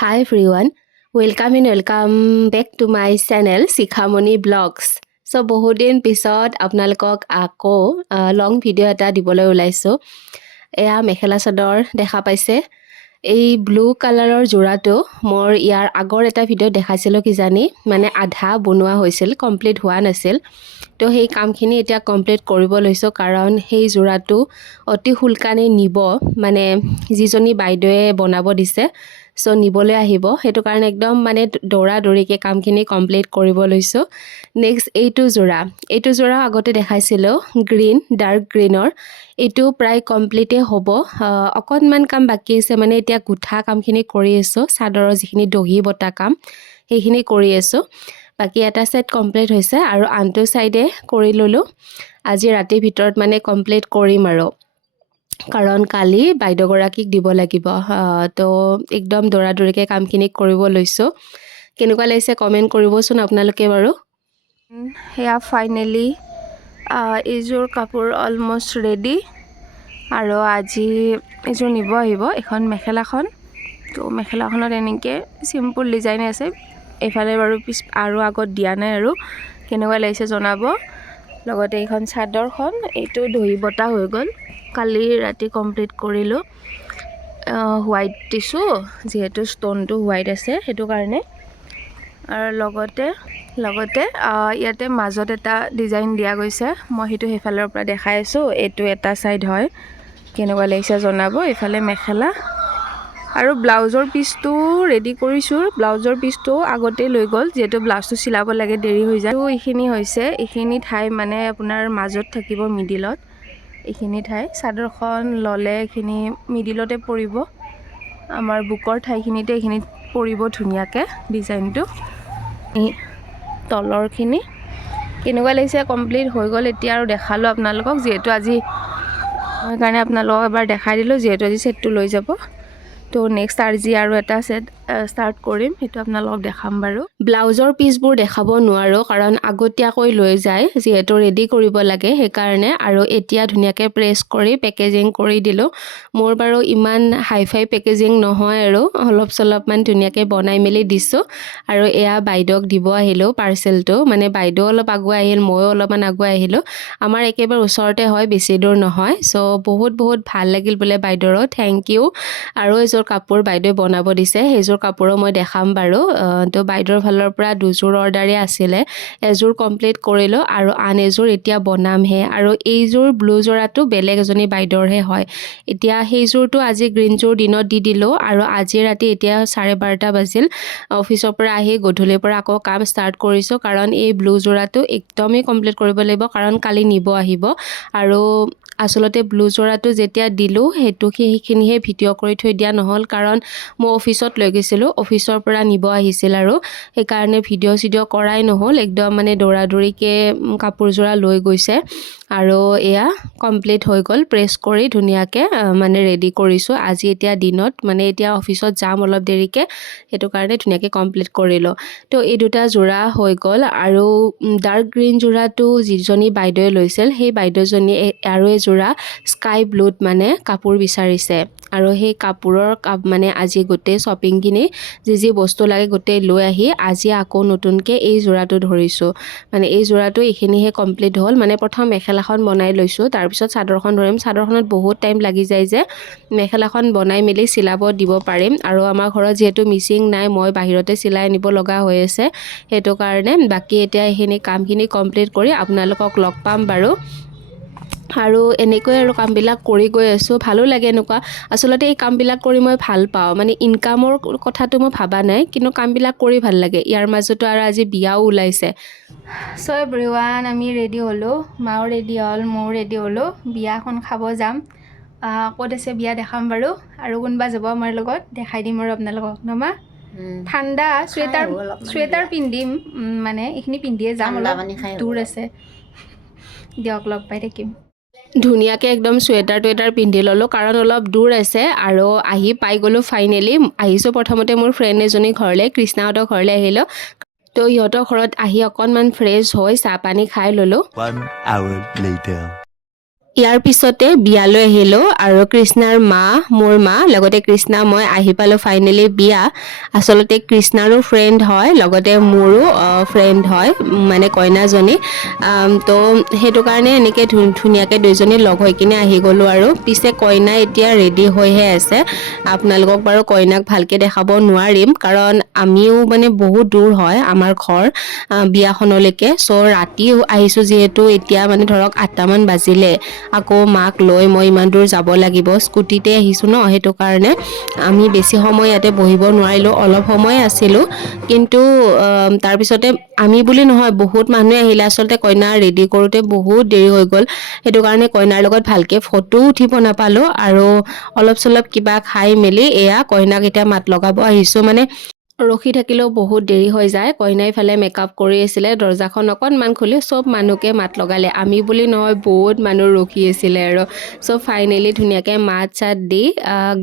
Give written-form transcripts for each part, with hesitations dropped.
Hi everyone, welcome back to my channel Sikhamoni Vlogs. So বহুদিন পিছত আপোনালোকক আকৌ লং ভিডিঅ' এটা দিবলৈ ওলাইছোঁ। এয়া মেখেলা চাদৰ দেখা পাইছে। এই ব্লু কালাৰৰ যোৰাটো মোৰ ইয়াৰ আগৰ এটা ভিডিঅ' দেখাইছিলোঁ কিজানি, মানে আধা বনোৱা হৈছিল, কমপ্লিট হোৱা নাছিল। তো সেই কামখিনি এতিয়া কমপ্লিট কৰিব লৈছোঁ কাৰণ সেই যোৰাটো অতি সোনকালে নিব, মানে যিজনী বাইদেৱে বনাব দিছে চ' নিবলৈ আহিব, সেইটো কাৰণে একদম মানে দৌৰা দৌৰিকৈ কামখিনি কমপ্লিট কৰিব লৈছোঁ। নেক্সট এইটো যোৰা আগতে দেখাইছিলোঁ গ্ৰীণ, ডাৰ্ক গ্ৰীণৰ। এইটো প্ৰায় কমপ্লিটেই হ'ব, অকণমান কাম বাকী আছে, মানে এতিয়া গোঠা কামখিনি কৰি আছোঁ, চাদৰৰ যিখিনি দহি বটা কাম সেইখিনি কৰি আছোঁ। বাকী এটা ছাইড কমপ্লিট হৈছে আৰু আনটো ছাইডে কৰি ল'লোঁ। আজি ৰাতিৰ ভিতৰত মানে কমপ্লিট কৰিম আৰু, কাৰণ কালি বাইদেউগৰাকীক দিব লাগিব। তো একদম দৌৰা দৌৰিকৈ কামখিনি কৰিব লৈছোঁ। কেনেকুৱা লাগিছে কমেণ্ট কৰিবচোন আপোনালোকে বাৰু। সেয়া ফাইনেলি এইযোৰ কাপোৰ অলমষ্ট ৰেডি, আৰু আজি এইযোৰ নিব আহিব, এখন মেখেলাখন। তো মেখেলাখনত এনেকৈ চিম্পুল ডিজাইন আছে, এইফালে বাৰু আৰু আগত দিয়া নাই, আৰু কেনেকুৱা লাগিছে জনাব। লগতে এইখন চাদৰখন, এইটো দহি বটা হৈ গ'ল, কালি ৰাতি কমপ্লিট কৰিলোঁ। হোৱাইট দিছোঁ যিহেতু ষ্টনটো হোৱাইট আছে সেইটো কাৰণে। আৰু লগতে ইয়াতে মাজত এটা ডিজাইন দিয়া গৈছে, মই সেইটো সেইফালৰ পৰা দেখাই আছোঁ। এইটো এটা ছাইড হয়, কেনেকুৱা লাগিছে জনাব। এইফালে মেখেলা আৰু ব্লাউজৰ পিচটো ৰেডি কৰিছোঁ। ব্লাউজৰ পিচটো আগতেই লৈ গ'ল, যিহেতু ব্লাউজটো চিলাব লাগে, দেৰি হৈ যায়। এইখিনি হৈছে, এইখিনি ঠাই মানে আপোনাৰ মাজত থাকিব, মিডিলত এইখিনি ঠাই। চাদৰখন ল'লে এইখিনি মিডিলতে পৰিব, আমাৰ বুকৰ ঠাইখিনিতে এইখিনিত পৰিব ধুনীয়াকৈ ডিজাইনটো। তলৰখিনি কেনেকুৱা লাগিছে কমপ্লিট হৈ গ'ল এতিয়া, আৰু দেখালোঁ আপোনালোকক, যিহেতু আজি সেইকাৰণে আপোনালোকক এবাৰ দেখাই দিলোঁ, যিহেতু আজি ছেটটো লৈ যাব। তো নেক্সট আজি আৰু এটা ছেট ষ্টাৰ্ট কৰিম, সেইটো আপোনালোকক দেখাম বাৰু। ব্লাউজৰ পিচবোৰ দেখাব নোৱাৰোঁ কাৰণ আগতীয়াকৈ লৈ যায়, যিহেতু ৰেডি কৰিব লাগে সেইকাৰণে। আৰু এতিয়া ধুনীয়াকৈ প্ৰেছ কৰি পেকেজিং কৰি দিলোঁ। মোৰ বাৰু ইমান হাই ফাই পেকেজিং নহয়, আৰু অলপ চলপমান ধুনীয়াকৈ বনাই মেলি দিছোঁ। আৰু এয়া বাইদেউক দিব আহিলোঁ পাৰ্চেলটো, মানে বাইদেউ অলপ আগুৱাই আহিল, ময়ো অলপমান আগুৱাই আহিলোঁ। আমাৰ একেবাৰে ওচৰতে হয়, বেছি দূৰ নহয়। চ' বহুত ভাল লাগিল বোলে বাইদেউৰো, থেংক ইউ। আৰু এযোৰ কাপোৰ বাইদেৱে বনাব দিছে, সেইযোৰ কাপোৰো মই দেখাম বাৰু। তো বাইদেউৰ ফালৰ পৰা দুযোৰ অৰ্ডাৰে আছিলে, এযোৰ কমপ্লিট কৰিলোঁ আৰু আন এযোৰ এতিয়া বনামহে। আৰু এইযোৰ ব্লু যোৰাটো বেলেগ এজনী বাইদেউৰহে হয়। এতিয়া সেইযোৰটো আজি গ্ৰীণযোৰ দিনত দি দিলোঁ, আৰু আজি ৰাতি এতিয়া 12:30 বাজিল, অফিচৰ পৰা আহি গধূলিৰ পৰা আকৌ কাম ষ্টাৰ্ট কৰিছোঁ। কাৰণ এই ব্লু যোৰাটো একদমেই কমপ্লিট কৰিব লাগিব, কাৰণ কালি নিব আহিব। আৰু আচলতে ব্লু যোৰাটো যেতিয়া দিলোঁ সেইখিনিহে ভিডিঅ' কৰি থৈ দিয়া নহ'ল, কাৰণ মই অফিচত লৈ গৈছিলোঁ, অফিচৰ পৰা নিব আহিছিল, আৰু সেইকাৰণে ভিডিঅ' চিডিঅ' কৰাই নহ'ল। একদম মানে দৌৰা দৌৰিকৈ কাপোৰযোৰা লৈ গৈছে। আৰু এয়া কমপ্লিট হৈ গ'ল, প্ৰেছ কৰি ধুনীয়াকৈ মানে ৰেডি কৰিছোঁ। আজি এতিয়া দিনত মানে এতিয়া অফিচত যাম অলপ দেৰিকৈ, সেইটো কাৰণে ধুনীয়াকৈ কমপ্লিট কৰিলোঁ। তো এই দুটা যোৰা হৈ গ'ল। আৰু ডাৰ্ক গ্ৰীণ যোৰাটো যিজনী বাইদেৱে লৈছিল, সেই বাইদেউজনীয়ে আৰু এযোৰা স্কাই ব্লুত মানে কাপোৰ বিচাৰিছে, আৰু সেই কাপোৰৰ মানে আজি গোটেই শ্বপিংখিনি যি বস্তু লাগে গোটেই লৈ আহি আজি আকৌ নতুনকৈ এই যোৰাটো ধৰিছোঁ। মানে এই যোৰাটো এইখিনিহে কমপ্লিট হ'ল, মানে প্ৰথম মেখেলাখন বনাই লৈছোঁ, তাৰপিছত চাদৰখন ধৰিম। চাদৰখনত বহুত টাইম লাগি যায় যে, মেখেলাখন বনাই মেলি চিলাব দিব পাৰিম। আৰু আমাৰ ঘৰত যিহেতু মিচিং নাই, মই বাহিৰতে চিলাই আনিব লগা হৈ আছে, সেইটো কাৰণে। বাকী এতিয়া এইখিনি কামখিনি কমপ্লিট কৰি আপোনালোকক লগ পাম বাৰু। আৰু এনেকৈ আৰু কামবিলাক কৰি গৈ আছোঁ, ভালো লাগে এনেকুৱা। আচলতে এই কামবিলাক কৰি মই ভাল পাওঁ, মানে ইনকামৰ কথাটো মই ভাবা নাই, কিন্তু কামবিলাক কৰি ভাল লাগে। ইয়াৰ মাজতো আৰু আজি বিয়াও ওলাইছে। চ' এভৰিৱান, আমি ৰেডি হ'লোঁ, মাও ৰেডি হ'ল, ময়ো ৰেডি হ'লোঁ, বিয়াখন খাব যাম। ক'ত আছে বিয়া দেখাম বাৰু, আৰু কোনোবা যাব আমাৰ লগত দেখাই দিম আৰু আপোনালোকক। নমা ঠাণ্ডা, চুৱেটাৰ পিন্ধিম, মানে এইখিনি পিন্ধিয়ে যাম, অলপ দূৰ আছে। দিয়ক লগ পাই থাকিম। ধুনীয়াকৈ একদম চুৱেটাৰ টুৱেটাৰ পিন্ধি ল'লোঁ, কাৰণ অলপ দূৰ আছে। আৰু আহি পাই গ'লোঁ ফাইনেলি। আহিছোঁ প্ৰথমতে মোৰ ফ্ৰেণ্ড এজনী ঘৰলৈ, কৃষ্ণাহঁতৰ ঘৰলৈ আহিলোঁ। তো ইহঁতৰ ঘৰত আহি অকণমান ফ্ৰেছ হৈ চাহ পানী খাই ল'লোঁ। ইয়াৰ পিছতে বিয়ালৈ আহিলোঁ আৰু কৃষ্ণাৰ মা মোৰ মা লগতে কৃষ্ণা মই আহি পালোঁ ফাইনেলি বিয়া। আচলতে কৃষ্ণাৰো ফ্ৰেণ্ড হয় লগতে মোৰো ফ্ৰেণ্ড হয় মানে কইনাজনী। তো সেইটো কাৰণে এনেকৈ ধুনীয়াকৈ দুইজনী লগ হৈ কিনে আহি গ'লোঁ আৰু পিছে কইনা এতিয়া ৰেডি হৈহে আছে। আপোনালোকক বাৰু কইনাক ভালকৈ দেখাব নোৱাৰিম কাৰণ আমিও মানে বহুত দূৰ হয় আমাৰ ঘৰ বিয়াখনলৈকে। চ' ৰাতি আহিছোঁ যিহেতু এতিয়া মানে ধৰক 8টামান বাজিলে। আকৌ মাক লৈ মই ইমান দূৰ যাব লাগিব, স্কুটিতে আহিছোঁ ন, সেইটো কাৰণে আমি বেছি সময় ইয়াতে বহিব নোৱাৰিলোঁ, অলপ সময় আছিলোঁ। কিন্তু তাৰপিছতে আমি বুলি নহয় বহুত মানুহে আহিলে। আচলতে কইনা ৰেডি কৰোঁতে বহুত দেৰি হৈ গ'ল, সেইটো কাৰণে কইনাৰ লগত ভালকৈ ফটো উঠিব নাপালোঁ আৰু অলপ চলপ কিবা খাই মেলি এয়া কইনাক এতিয়া মাত লগাব আহিছোঁ। মানে ৰখি থাকিলেও বহুত দেৰি হৈ যায়। কইনাই ফালে মেকআপ কৰি আছিলে, দৰ্জাখন অকণমান খুলি চব মানুহকে মাত লগালে, আমি বুলি নহয় বহুত মানুহ ৰখি আছিলে আৰু চব ফাইনেলি ধুনীয়াকৈ মাত চাত দি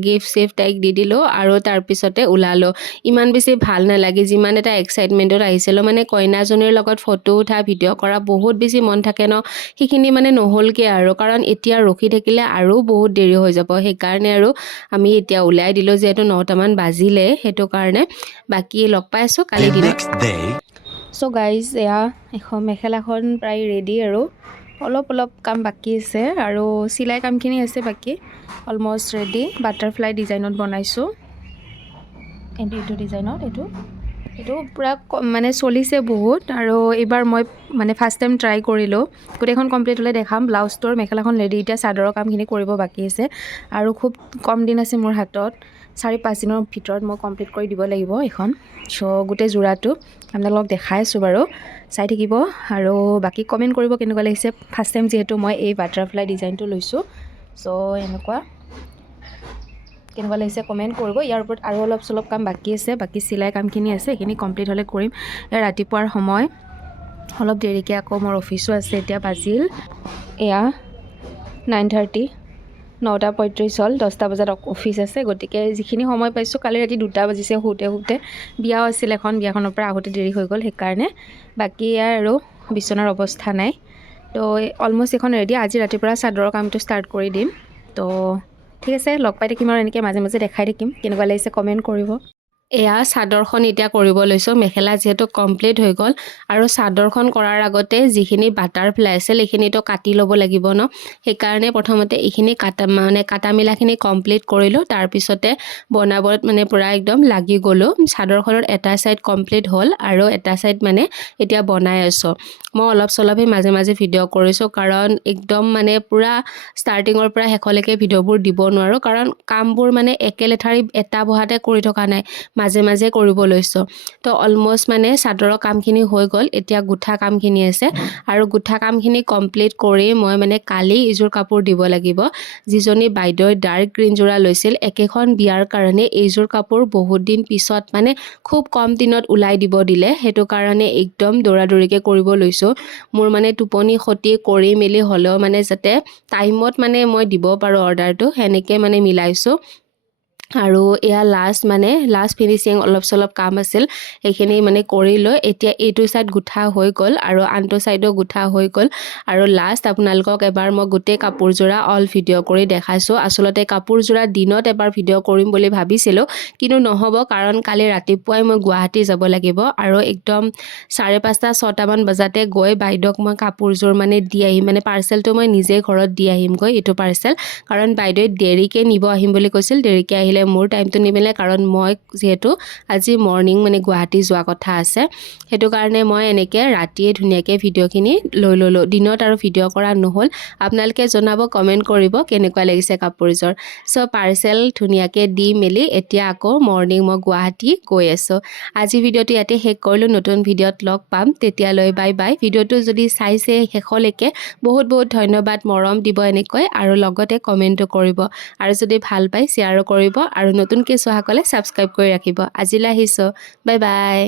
গিফ্ট চিফ্ট তাইক দি দিলোঁ আৰু তাৰপিছতে ওলালোঁ। ইমান বেছি ভাল নালাগে, যিমান এটা এক্সাইটমেণ্টত আহিছিলোঁ, মানে কইনাজনীৰ লগত ফটো উঠা ভিডিঅ' কৰা বহুত বেছি মন থাকে ন, সেইখিনি মানে নহ'লগৈ আৰু কাৰণ এতিয়া ৰখি থাকিলে আৰু বহুত দেৰি হৈ যাব। সেইকাৰণে আৰু আমি এতিয়া ওলাই দিলোঁ যিহেতু 9টামান বাজিলে, সেইটো কাৰণে বাকী লগ পাই আছোঁ কালি দিনত। চ' গাইজ এয়া এখন মেখেলাখন প্ৰায় ৰেডি আৰু অলপ কাম বাকী আছে আৰু চিলাই কামখিনি আছে বাকী, অলমষ্ট ৰেডি। বাটাৰফ্লাই ডিজাইনত বনাইছোঁ, এইটো ডিজাইনত এইটো পূৰা মানে চলিছে বহুত আৰু এইবাৰ মই মানে ফাৰ্ষ্ট টাইম ট্ৰাই কৰিলোঁ। গোটেইখন কমপ্লিট হ'লে দেখাম। ব্লাউজটোৰ মেখেলাখন ৰেডি, এতিয়া চাদৰৰ কামখিনি কৰিব বাকী আছে আৰু খুব কম দিন আছে মোৰ হাতত, 4-5 দিনৰ ভিতৰত মই কমপ্লিট কৰি দিব লাগিব এইখন। চ' গোটেই যোৰাটো আপোনালোকক দেখাই আছোঁ বাৰু, চাই থাকিব আৰু বাকী কমেণ্ট কৰিব কেনেকুৱা লাগিছে। ফাৰ্ষ্ট টাইম যিহেতু মই এই বাটাৰফ্লাই ডিজাইনটো লৈছোঁ, চ' এনেকুৱা কেনেকুৱা লাগিছে কমেণ্ট কৰিব। ইয়াৰ ওপৰত আৰু অলপ চলপ কাম বাকী আছে, বাকী চিলাই কামখিনি আছে, সেইখিনি কমপ্লিট হ'লে কৰিম। এয়া ৰাতিপুৱাৰ সময়, অলপ দেৰিকৈ আকৌ মোৰ অফিচো আছে। এতিয়া বাজিল এয়া 9:30, 9:35 হ'ল, 10টা বজাত অফিচ আছে। গতিকে যিখিনি সময় পাইছোঁ, কালি ৰাতি 2টা বাজিছে শুওঁতে বিয়াও আছিল এখন, বিয়াখনৰ পৰা আহোঁতে দেৰি হৈ গ'ল, সেইকাৰণে বাকী ইয়াৰ আৰু বিচনাৰ অৱস্থা নাই। তো অলমষ্ট এখন ৰেডি, আজি ৰাতিপুৱা চাদৰৰ কামটো ষ্টাৰ্ট কৰি দিম। তো ঠিক আছে, লগ পাই থাকিম আৰু এনেকৈ মাজে মাজে দেখাই থাকিম। কেনেকুৱা লাগিছে কমেণ্ট কৰিব। এয়া চাদৰখন এতিয়া কৰিব লৈছোঁ, মেখেলা যিহেতু কমপ্লিট হৈ গ'ল আৰু চাদৰখন কৰাৰ আগতে যিখিনি বাটাৰফ্লাই আছিল এইখিনিতো কাটি ল'ব লাগিব ন, সেইকাৰণে প্ৰথমতে এইখিনি কাটা মিলাখিনি কমপ্লিট কৰিলোঁ। তাৰপিছতে বনাবত মানে পূৰা একদম লাগি গ'লোঁ। চাদৰখনত এটা ছাইড কমপ্লিট হ'ল আৰু এটা ছাইড মানে এতিয়া বনাই আছোঁ। মই অলপ চলপহে মাজে মাজে ভিডিঅ' কৰিছোঁ কাৰণ একদম মানে পূৰা ষ্টাৰ্টিঙৰ পৰা শেষলৈকে ভিডিঅ'বোৰ দিব নোৱাৰোঁ, কাৰণ কামবোৰ মানে একেলেঠাৰি এটা বহাতে কৰি থকা নাই, মাজে মাজে কৰিব লৈছোঁ। তো অলমষ্ট মানে চাদৰৰ কামখিনি হৈ গ'ল, এতিয়া গোঁঠা কামখিনি আছে আৰু গোঁঠা কামখিনি কমপ্লিট কৰি মই মানে কালি এইযোৰ কাপোৰ দিব লাগিব। যিজনী বাইদেৱে ডাৰ্ক গ্ৰীণ যোৰা লৈছিল একেখন বিয়াৰ কাৰণে, এইযোৰ কাপোৰ বহুত দিন পিছত মানে খুব কম দিনত ওলাই দিব দিলে, সেইটো কাৰণে একদম দৌৰাদৌৰিকৈ কৰিব লৈছোঁ। মোৰ মানে টোপনি ক্ষতি কৰি মেলি হ'লেও মানে যাতে টাইমত মানে মই দিব পাৰোঁ অৰ্ডাৰটো, সেনেকৈ মানে মিলাইছোঁ। আৰু এয়া লাষ্ট ফিনিচিং অলপ চলপ কাম আছিল, সেইখিনি মানে কৰি লৈ এতিয়া এইটো ছাইড গোঁঠা হৈ গ'ল আৰু আনটো ছাইডো গোঁঠা হৈ গ'ল। আৰু লাষ্ট আপোনালোকক এবাৰ মই গোটেই কাপোৰযোৰা অল ভিডিঅ' কৰি দেখাইছোঁ। আচলতে কাপোৰযোৰা দিনত এবাৰ ভিডিঅ' কৰিম বুলি ভাবিছিলোঁ, কিন্তু নহ'ব কাৰণ কালি ৰাতিপুৱাই মই গুৱাহাটী যাব লাগিব আৰু একদম 5:30-6টামান বজাতে গৈ বাইদেউক মই কাপোৰযোৰ মানে দি আহিম, মানে পাৰ্চেলটো মই নিজে ঘৰত দি আহিমগৈ এইটো পাৰ্চেল, কাৰণ বাইদেৱে দেৰিকৈ নিব আহিম বুলি কৈছিল। দেৰিকৈ আহিলে মোৰ টাইমটো নিমিলে, কাৰণ মই যিহেতু আজি মৰ্ণিং মানে গুৱাহাটী যোৱা কথা আছে, সেইটো কাৰণে মই এনেকৈ ৰাতিয়ে ধুনীয়াকৈ ভিডিঅ'খিনি লৈ ল'লোঁ। দিনত আৰু ভিডিঅ' কৰা নহ'ল। আপোনালোকে জনাব, কমেণ্ট কৰিব কেনেকুৱা লাগিছে কাপোৰযোৰ। চ' পাৰ্চেল ধুনীয়াকৈ দি মেলি এতিয়া আকৌ মৰ্ণিং মই গুৱাহাটী গৈ আছোঁ। আজি ভিডিঅ'টো ইয়াতে শেষ কৰিলোঁ, নতুন ভিডিঅ'ত লগ পাম, তেতিয়ালৈ বাই বাই। ভিডিঅ'টো যদি চাইছে শেষলৈকে বহুত ধন্যবাদ, মৰম দিব এনেকৈ আৰু লগতে কমেণ্টো কৰিব আৰু যদি ভাল পায় শ্বেয়াৰো কৰিব আৰু নতুনকৈ চোৱাসকলে ছাবস্ক্ৰাইব কৰি ৰাখিব। আজিলৈ আহিছোঁ, বাই বাই।